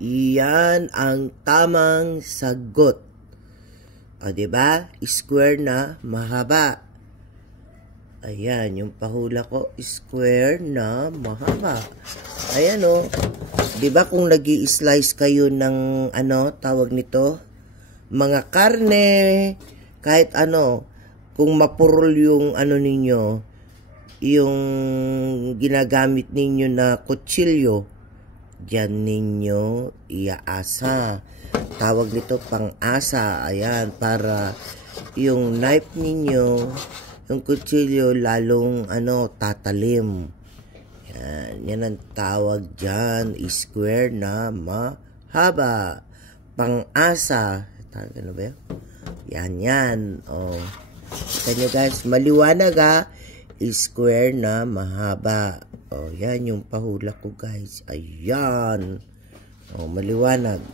Iyan ang tamang sagot. O, diba? Square na mahaba. Ayan, yung pahula ko, square na mahaba. Ayan o. Diba kung nag-i-slice kayo ng, tawag nito? Mga karne, kahit kung mapurol yung ninyo, yung ginagamit ninyo na kutsilyo, diyan ninyo iaasa. Tawag nito pang-asa. Ayan, para yung knife ninyo, yung kutsilyo, lalong tatalim. Yan ang tawag dyan. Square na mahaba. Pang-asa. Ano ba yan? Yan. O. Kita nyo guys, maliwanag square na mahaba. O, yan yung pahula ko guys. Ayan. O, maliwanag.